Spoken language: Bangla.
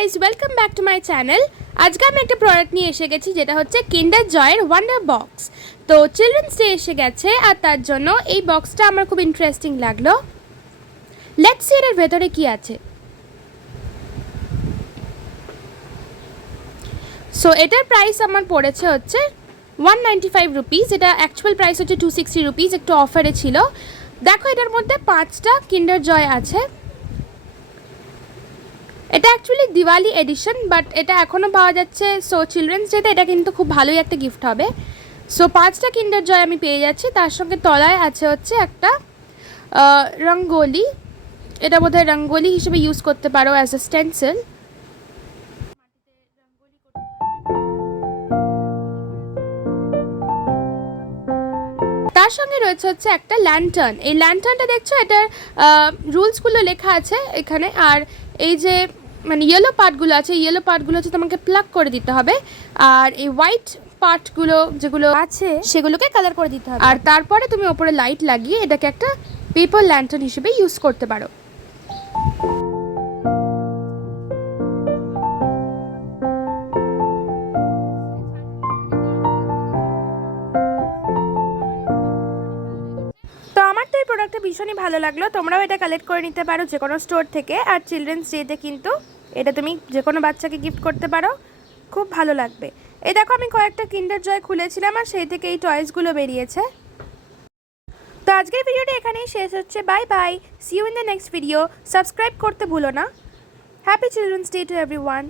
Guys, welcome back to my channel. আজকে আমি একটা প্রোডাক্ট নিয়ে এসে গেছি, যেটা হচ্ছে কিন্ডার জয়ের ওয়ান্ডার বক্স। তো চিলড্রেন্স ডে এসে গেছে, আর তার জন্য এই বক্সটা আমার খুব ইন্টারেস্টিং লাগলো। লেটস সি এর ভেতরে কি আছে। সো এটার প্রাইস আমার পড়েছে হচ্ছে 195 রুপিস। এটা অ্যাকচুয়াল প্রাইস হচ্ছে 260 রুপিস, একটু অফারে ছিল। দেখো, এটার মধ্যে 5টা কিন্ডার জয় আছে। এটা অ্যাকচুয়ালি দিওয়ালি এডিশন, বাট এটা এখনও পাওয়া যাচ্ছে। সো চিলড্রেন্স ডেতে এটা কিন্তু খুব ভালোই একটা গিফট হবে। সো 5টা কিন্ডার জয় আমি পেয়ে যাচ্ছি। তার সঙ্গে তলায় আছে হচ্ছে একটা রঙ্গোলি। এটা বোধহয় রঙ্গোলি হিসেবে ইউজ করতে পারো অ্যাজ এ স্টেন্সিল। তার সঙ্গে রয়েছে হচ্ছে একটা ল্যান্টার্ন। এই ল্যান্টার্নটা দেখছো, এটার রুলসগুলো লেখা আছে এখানে। আর এই যে মানে ইয়েলো পার্টগুলো আছে, ইয়েলো পার্টগুলো হচ্ছে তোমাকে প্লাগ করে দিতে হবে। আর এই হোয়াইট পার্টগুলো যেগুলো আছে সেগুলোকে কালার করে দিতে হবে। আর তারপরে তুমি ওপরে লাইট লাগিয়ে এটাকে একটা পেপার ল্যান্টার্ন হিসেবে ইউজ করতে পারো। তো আমার তো এই প্রোডাক্টটা ভীষণই ভালো লাগলো। তোমরাও এটা কালেক্ট করে নিতে পারো যে কোনো স্টোর থেকে। আর চিলড্রেন্স ডেতে কিন্তু এটা তুমি যে কোনো বাচ্চাকে গিফট করতে পারো, খুব ভালো লাগবে। এই দেখো, আমি কয়েকটা কিন্ডার জয় খুলেছিলাম আর সেই থেকে এই টয়েসগুলো বেরিয়েছে। তো আজকের ভিডিওটা এখানেই শেষ হচ্ছে। Bye bye, see you in the next video. Subscribe করতে ভুলো না। Happy children's day to everyone.